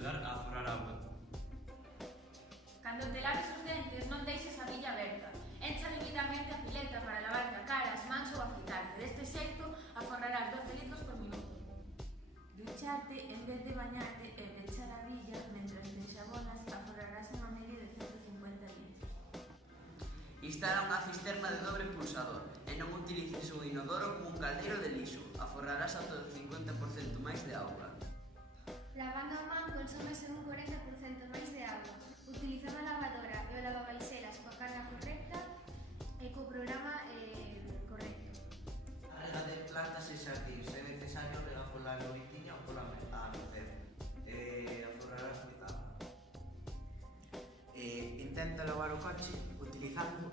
axudar a aforrar auga. Cando te laves os dentes non deixes a billa aberta. Encha debidamente a pileta para lavarte a cara, as mans ou afeitarte. Deste xeito aforrarás 12 litros por minuto. Ducharte en vez de bañarte e pechar a billa mentras te enxabonas aforrarás unha media de 150 litros. Instala unha cisterna de dobre pulsador e non utilices o inodoro como un caldeiro de lixo. Aforrarás ata o 50% máis de auga. Lavando a man consómese un 40% máis de auga. Utilizando a lavadora e o lavabaixelas coa carga correcta e co programa correcto. A rega de plantas e xardíns é necesario regar pola noitiña ou pola anocer. Aforrarás moita auga. Intenta lavar o coche utilizando